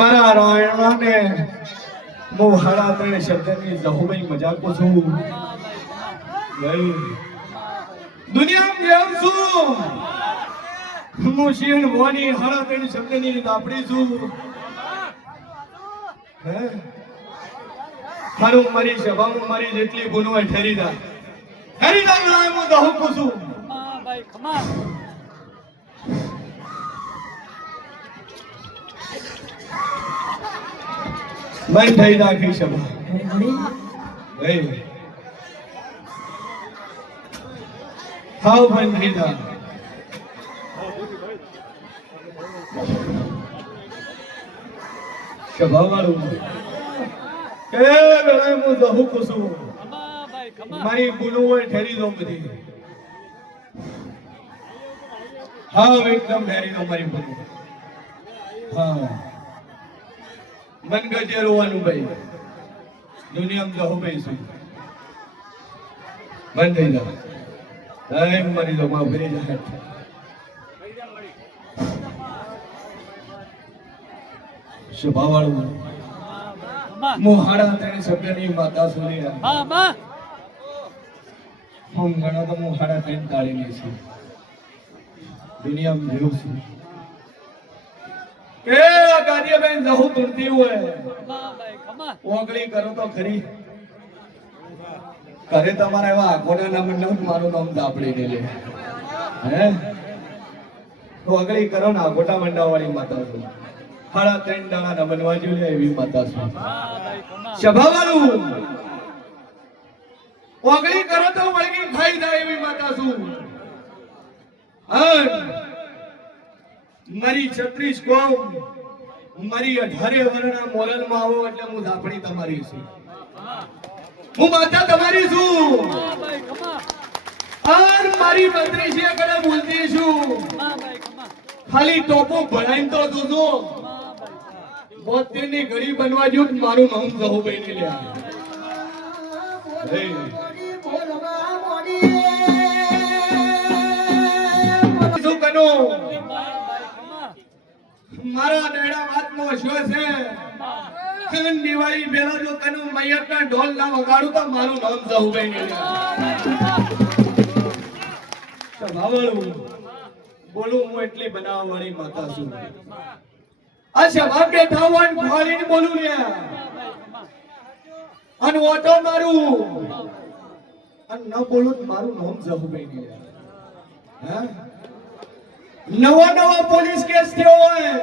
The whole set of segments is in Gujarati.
મારા રાયણાને હું હાડા ત્રણ શબ્દની જહુભાઈ મજાકો છું. ભાઈ દુનિયામાં જેમ છું. હું ભવાની હાડા ત્રણ શબ્દની દાપડી છું. હે? મારું મારી સભામાં મારી જેટલી ગુનો ઠેરી દા ઠેરી દા હું દહુકું છું. બંધ થઈ નાખી સભા હાવ બંધ થઈ સભા વાળું કે હું દહુ કુસું મારી ભૂલો હોય ઠેરી દો બધી. હાવ એકદમ ઠેરી દો મારી ભૂલો. હા. મન ગજે રોવાનું ભાઈ. દુનિયામાં જહો ભાઈ શું બંધ થઈ જાવ એમ મરી જાવમાં ફરી જાય. સ્વભાવવાળું મોહાડા ત્રણ શબ્દની માતા સુરી હું ઘણા તો મોહાડા હાડા ત્રણ તાળીની છું. દુનિયામાં જીવું છું. ખમા ઓગળી કરો તો ન લે. હે? ઓગળી આખોટા મંડાવાળી માતા છું હાડા ત્રણ દાણા ના બનવા જોઈએ એવી માતા છું હા ખમા ઓગળી કરો તો વળગી ખાઈ જાય એવી માતા છું અન મારી છત્રીસ કોમ મારી અઢારે વર્ષના મોરલમાં આવો એટલે હું ધાપડી તમારી છું. હું માતા તમારી છું. અન મારી બત્રીસ આગળ બોલતી છું. ખાલી ટોપો ભણાઈને તો જોજો. બોતેરની ઘડી બનવા જો મારું નામ સહુભાઈ ને લ્યા શું ખમા મારા નેડા વાતનો શો છે? કન દિવાળી પહેલા જો તને મૈયતના ઢોલ ના વગાડું તો મારું નામ જહુભાઈ ને ભાવળું બોલું હું એટલી બનાવવાની માતા છું. અચ્છા સભા બેઠા હોય ને ખોલીને બોલું ને. અને ઓટો મારું. અને ન બોલું મારું નામ જહુભાઈ ને હે? નવો નવો પોલીસ કેસ થયો હોય.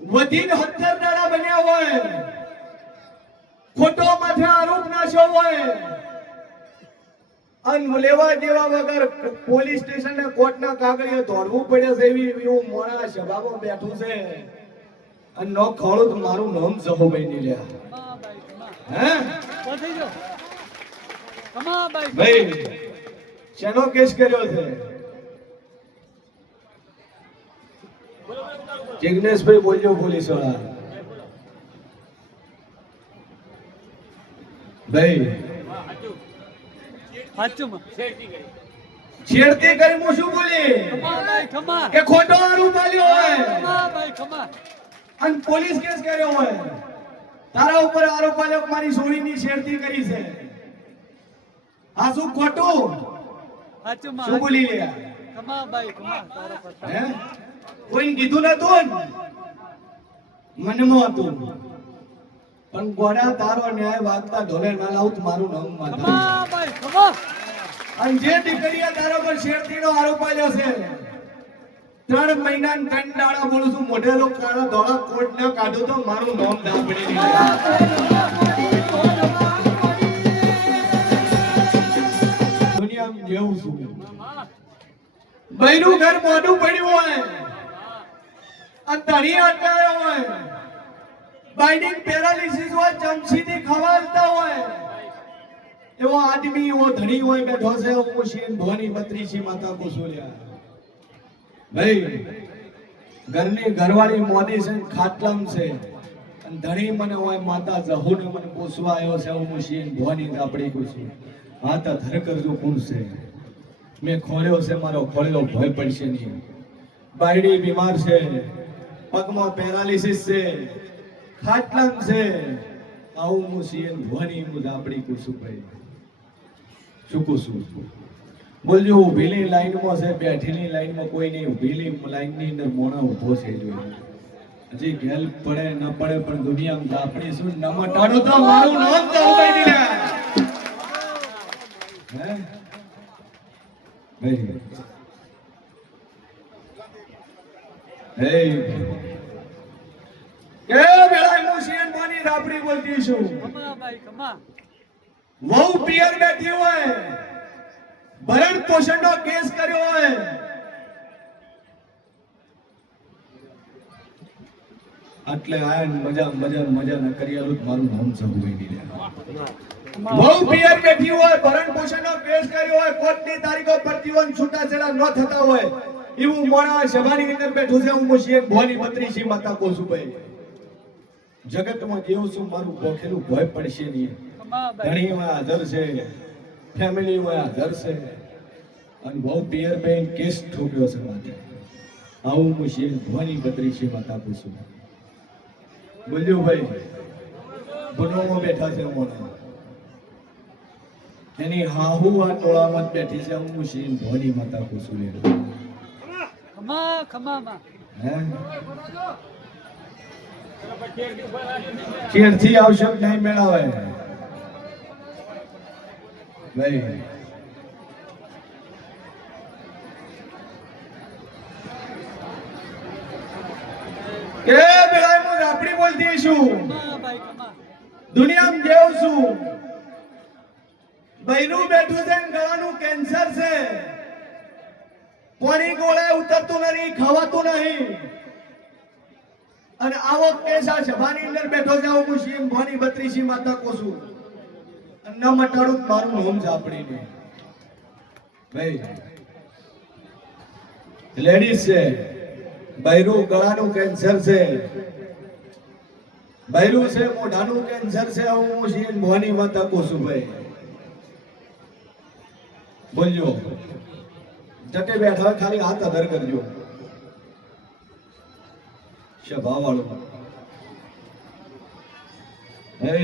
વધીને દાડા બન્યા હોય. ખોટો માથે આરોપ નાશ્યો હોય. અને લેવા દેવા વગર પોલીસ સ્ટેશન ને કોર્ટ ના કાગળિયા દોડવું પડે છે એવી એવું મોણા સભામાં બેઠું છે. અને ન ખોળો તો મારું નામ જહોભાઈ ની ખમા હે ભાઈ શેનો કેસ કર્યો છે? જિગ્નેશભાઈ બોલ્યો પોલીસવાળા ભાઈ. છેડતી કરી હું શું બોલી કે ખોટો આરું આલ્યો હોય. અને પોલીસ કેસ કર્યો હોય. તારા ઉપર આરોપ આલ્યો મારી સોળીની છેડતી કરી છે. આ શું ખોટું? શું બોલી લે કમા ભાઈ કમા તારા પર હે? કોઈ કીધું નતું મનમાં હતું. પણ ગોડા તારો ન્યાય વાગતા ઢોલે ના લાવું મારું નામ માતા અને જે દીકરીએ તારા પર શેરતીનો આરોપ આવ્યો છે ત્રણ મહિના ત્રણ દાડા બોલું છું મોઢેલો કાળો ધોળો કોટ ને કાઢું તો મારું નામ ના પડી દુનિયા જેવું છું. બૈરું ઘર મોઢું પડ્યું હોય. અને ધણી અટકાયો હોય. બાઇડિંગ પેરાલિસિસ હોય, ચમચીથી ખવાલતા હોય. એવો આદમી, એવો ધણી હોય, બેઠો છે હું શીન ભવાની બત્રીસી માતા કુસુલ્યા ભાઈ, ઘરની ઘરવાળી મોદી છે ખાટલામ છે. અને ધણી મને હોય, માતા જહુને મને પૂછવા આવ્યો છે, હું શીન ધોની આપણી કુસું માતા ધર કરજો, કોણ છે? મેં ખોળ્યો છે, મારો ખોળ્યો ભય પડશે નહીં. બાયડી બીમાર છે. પગમાં પેરાલિસિસ છે ખાટલામ છે. આવું હું સીએન ભવાની હું આપણી કુસુભાઈ શું કુસુમ? બોલજો ઊભીની લાઈનમાં છે બેઠેલી લાઈનમાં કોઈ નહીં ઊભીની લાઈનની અંદર મોણા ઊભો છે જોઈએ હજી ગેલ પડે, ન પડે, પણ દુનિયામાં આપણે શું? ન તો મારું નામ તો નહીં હે? વેરી ગુડ હે કે વેળા હું સીએન માની રાપડી બોલતી છું? ખમા ભાઈ ખમા વહુ પિયર બેઠી હોય ભરણ પોષણનો કેસ કર્યો હોય. એટલે આ મજા મજા મજા ન કર્યાલું મારું નામ સંભળાઈ દીધા પિયર બેઠી હોય ભરણ પોષણનો કેસ કર્યો હોય કોર્ટની તારીખો પરથી હોય છૂટાછેડા ન થતા હોય. એવું મોડા સભાની અંદર બેઠું છે, હું મુશી એક પત્રી છે, માતા કોસુભાઈ. જગતમાં જેવું છું, મારું ભોખેલું ભય પડશે નહીં. ધણી માં હાજર છે, ફેમિલીમાં હાજર છે. અને બહુ પિયર બેન કેસ ઠોક્યો છે માથે. આવું હું શેર ભવાની છે, માતા પૂછું બોલ્યો ભાઈ બનોમાં બેઠા છે મોડા એની હાહુ આ ટોળામાં બેઠી છે, હું છે ભવાની માતા લે ખમા ખમા માં હે આવશે કે નહીં મેળાવે. ભાઈ કે બેડા હું રાપડી બોલતી છું? દુનિયામાં જેવું છું. બૈરું બેઠું છે ગળાનું કેન્સર છે. પાણી ગોળે ઉતરતું નથી, ખવાતું નહીં અને આવો કેસ આ સભાની અંદર બેઠો છે હું સીએમ ભવાની બત્રીસી માતા કોસું છું. ન મટાડું મારું નામ ઝાપડીને ભાઈ લેડીઝ છે, બૈરું ગળાનું કેન્સર છે. બૈરું છે, મોઢાનું કેન્સર છે, હું સીએમ ભવાની માતા કોસું ભાઈ. બોલજો. જટે બેઠા ખાલી હાથ અધર કરજો. સ્વભાવ વાળો? હે